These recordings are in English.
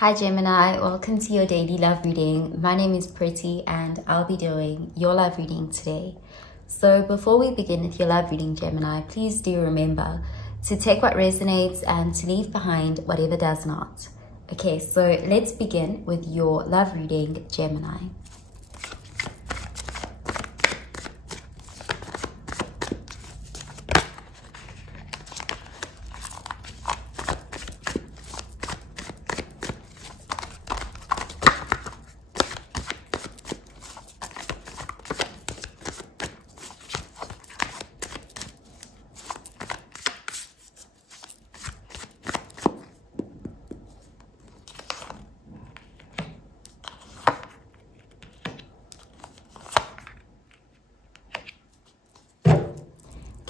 Hi Gemini, welcome to your daily love reading. My name is Pretty and I'll be doing your love reading today. So before we begin with your love reading, Gemini, please do remember to take what resonates and to leave behind whatever does not. Okay, so let's begin with your love reading, Gemini.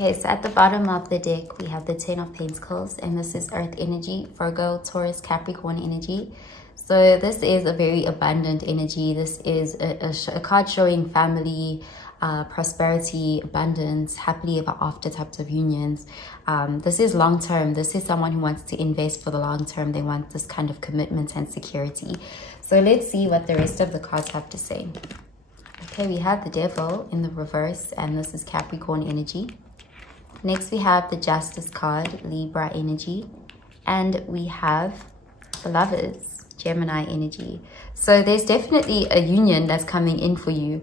Okay, so at the bottom of the deck, we have the 10 of Pentacles, and this is Earth energy, Virgo, Taurus, Capricorn energy. So this is a very abundant energy. This is a card showing family, prosperity, abundance, happily ever after types of unions. This is long term. This is someone who wants to invest for the long term. They want this kind of commitment and security. So let's see what the rest of the cards have to say. Okay, we have the Devil in the reverse, and this is Capricorn energy. Next, we have the Justice card, Libra energy, and we have the Lovers, Gemini energy. So there's definitely a union that's coming in for you.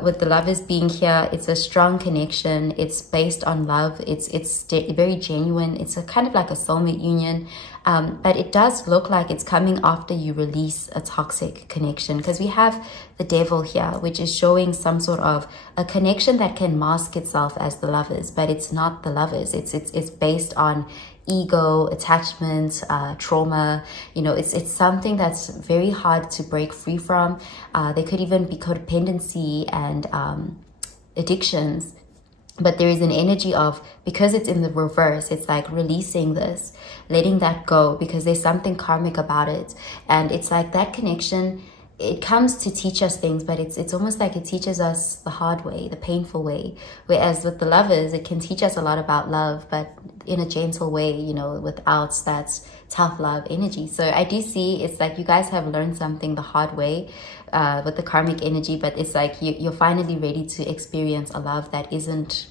With the Lovers being here, it's a strong connection. It's based on love. It's very genuine. It's a kind of like a soulmate union. But it does look like it's coming after you release a toxic connection, because we have the Devil here, which is showing some sort of a connection that can mask itself as the Lovers, but it's not the Lovers. It's based on ego, attachment, trauma. You know, it's something that's very hard to break free from. There could even be codependency and addictions. But there is an energy of, because it's in the reverse, it's like releasing this, letting that go, because there's something karmic about it. And it's like that connection, it comes to teach us things, but it's almost like it teaches us the hard way, the painful way. Whereas with the Lovers, it can teach us a lot about love, but in a gentle way, you know, without that tough love energy. So I do see it's like you guys have learned something the hard way with the karmic energy, but it's like you're finally ready to experience a love that isn't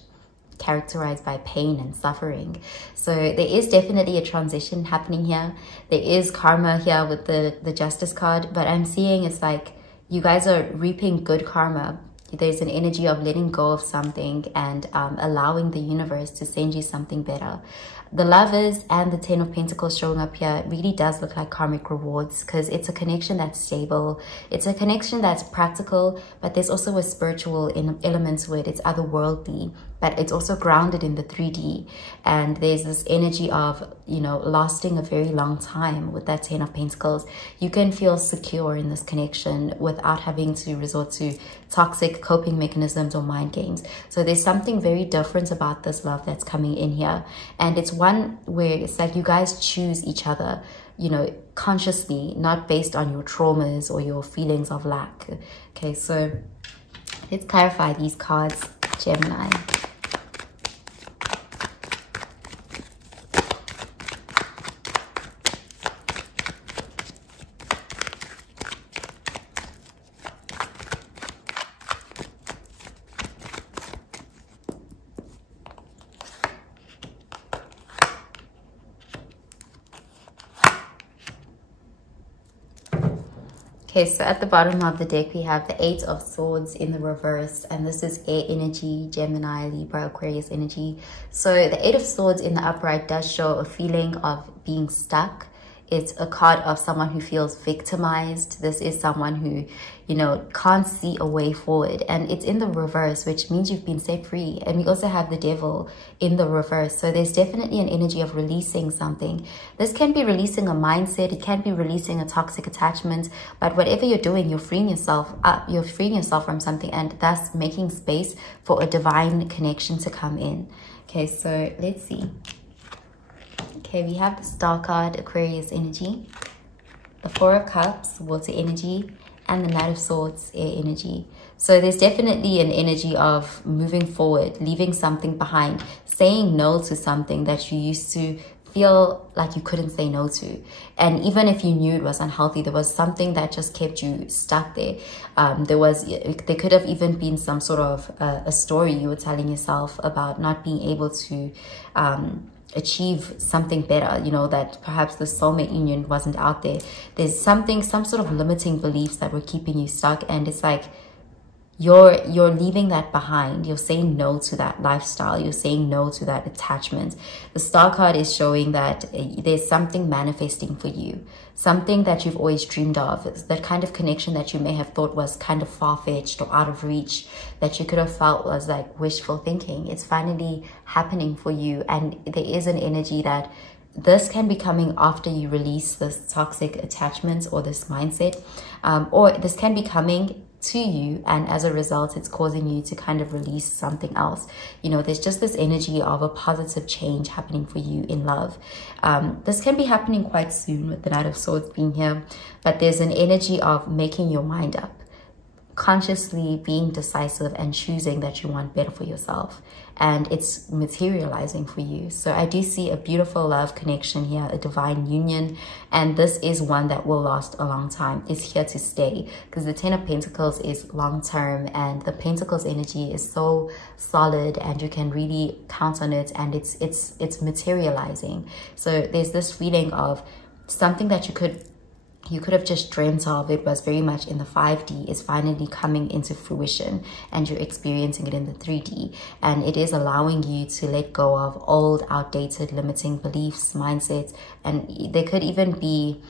characterized by pain and suffering. So there is definitely a transition happening here. There is karma here with the Justice card, but I'm seeing it's like you guys are reaping good karma. There's an energy of letting go of something and allowing the universe to send you something better. The Lovers and the 10 of Pentacles showing up here really does look like karmic rewards, because it's a connection that's stable. It's a connection that's practical, but there's also a spiritual element to it. It's otherworldly, but it's also grounded in the 3D. And there's this energy of, you know, lasting a very long time with that 10 of Pentacles. You can feel secure in this connection without having to resort to toxic coping mechanisms or mind games. So there's something very different about this love that's coming in here. And it's one where it's like you guys choose each other, you know, consciously, not based on your traumas or your feelings of lack. Okay, so let's clarify these cards, Gemini. Okay, so at the bottom of the deck, we have the 8 of Swords in the reverse, and this is air energy, Gemini, Libra, Aquarius energy. So the 8 of Swords in the upright does show a feeling of being stuck. It's a card of someone who feels victimized. This is someone who, you know, can't see a way forward. And it's in the reverse, which means you've been set free. And we also have the Devil in the reverse. So there's definitely an energy of releasing something. This can be releasing a mindset. It can be releasing a toxic attachment. But whatever you're doing, you're freeing yourself up. You're freeing yourself from something, and thus making space for a divine connection to come in. Okay, so let's see. Okay, we have the Star card, Aquarius energy, the 4 of Cups, water energy, and the Knight of Swords, air energy. So there's definitely an energy of moving forward, leaving something behind, saying no to something that you used to feel like you couldn't say no to. And even if you knew it was unhealthy, there was something that just kept you stuck there. There could have even been some sort of a story you were telling yourself about not being able to achieve something better, you know, that perhaps the soulmate union wasn't out there. There's some sort of limiting beliefs that were keeping you stuck, and it's like you're leaving that behind. You're saying no to that lifestyle. You're saying no to that attachment. The Star card is showing that there's something manifesting for you, something that you've always dreamed of, that kind of connection that you may have thought was kind of far-fetched or out of reach, that you could have felt was like wishful thinking. It's finally happening for you, and there is an energy that this can be coming after you release this toxic attachment or this mindset, or this can be coming to you, and as a result it's causing you to kind of release something else. You know, there's just this energy of a positive change happening for you in love. This can be happening quite soon with the Knight of Swords being here, but there's an energy of making your mind up, consciously being decisive and choosing that you want better for yourself, and it's materializing for you. So I do see a beautiful love connection here, a divine union, and this is one that will last a long time. It's here to stay, because the Ten of Pentacles is long term, and the Pentacles energy is so solid, and you can really count on it, and it's materializing. So there's this feeling of something that you could have just dreamt of. It was very much in the 5D, is finally coming into fruition, and you're experiencing it in the 3D, and it is allowing you to let go of old, outdated, limiting beliefs, mindsets. And there could even be,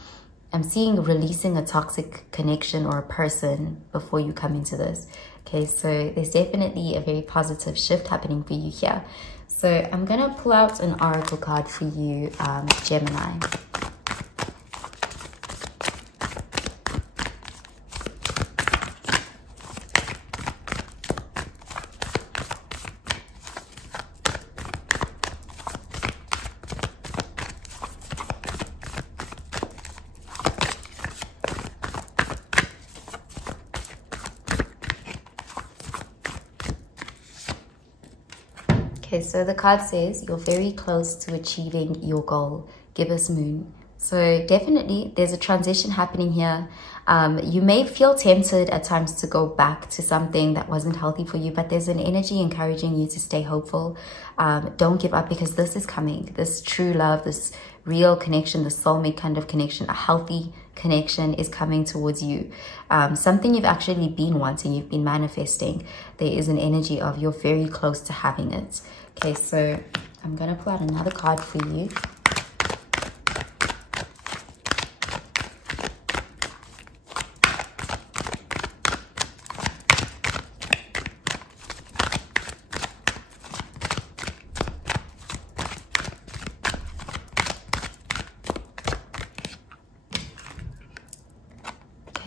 I'm seeing releasing a toxic connection or a person before you come into this. Okay, so there's definitely a very positive shift happening for you here. So I'm gonna pull out an oracle card for you, Gemini. Okay, so the card says you're very close to achieving your goal. Give us moon. So definitely there's a transition happening here. You may feel tempted at times to go back to something that wasn't healthy for you, but there's an energy encouraging you to stay hopeful. Don't give up, because this is coming. This true love, this real connection, the soulmate kind of connection, a healthy connection is coming towards you. Something you've actually been wanting, you've been manifesting. There is an energy of you're very close to having it. Okay, so I'm gonna pull out another card for you.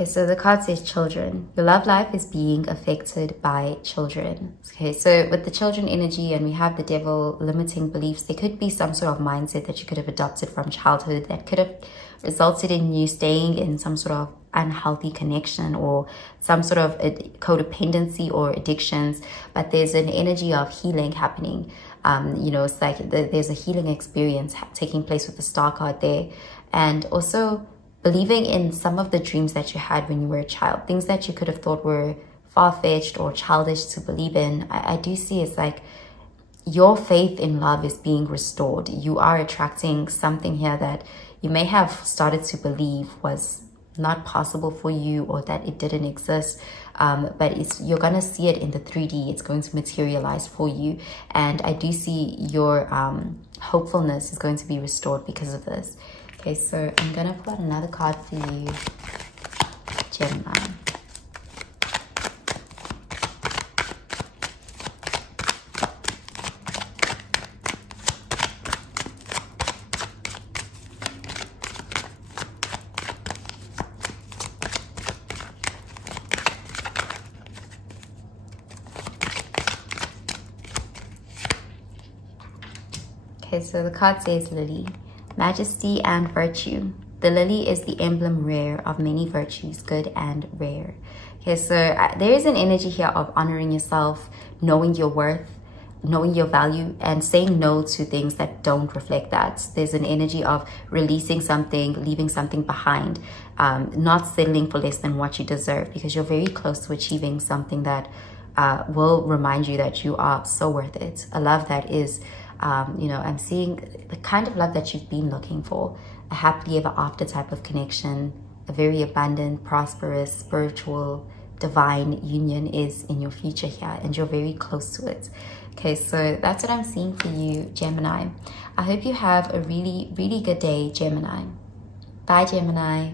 Okay, so the card says children. Your love life is being affected by children. Okay, so with the children energy, and we have the devil, limiting beliefs, there could be some sort of mindset that you could have adopted from childhood that could have resulted in you staying in some sort of unhealthy connection or some sort of codependency or addictions. But there's an energy of healing happening. You know, it's like there's a healing experience taking place with the Star card there. And also believing in some of the dreams that you had when you were a child, things that you could have thought were far-fetched or childish to believe in. I do see it's like your faith in love is being restored. You are attracting something here that you may have started to believe was not possible for you, or that it didn't exist, but you're gonna see it in the 3D. It's going to materialize for you, and I do see your hopefulness is going to be restored because of this. Okay, so I'm gonna pull out another card for you, Gemini. Okay, so the card says Lily. Majesty and virtue. The lily is the emblem rare of many virtues, good and rare. Okay, so there is an energy here of honoring yourself, knowing your worth, knowing your value and saying no to things that don't reflect that. There's an energy of releasing something, leaving something behind, not settling for less than what you deserve, because you're very close to achieving something that will remind you that you are so worth it. A love that is, you know, I'm seeing the kind of love that you've been looking for, a happily ever after type of connection, a very abundant, prosperous, spiritual, divine union is in your future here, and you're very close to it. Okay, so that's what I'm seeing for you, Gemini. I hope you have a really, really good day, Gemini. Bye, Gemini.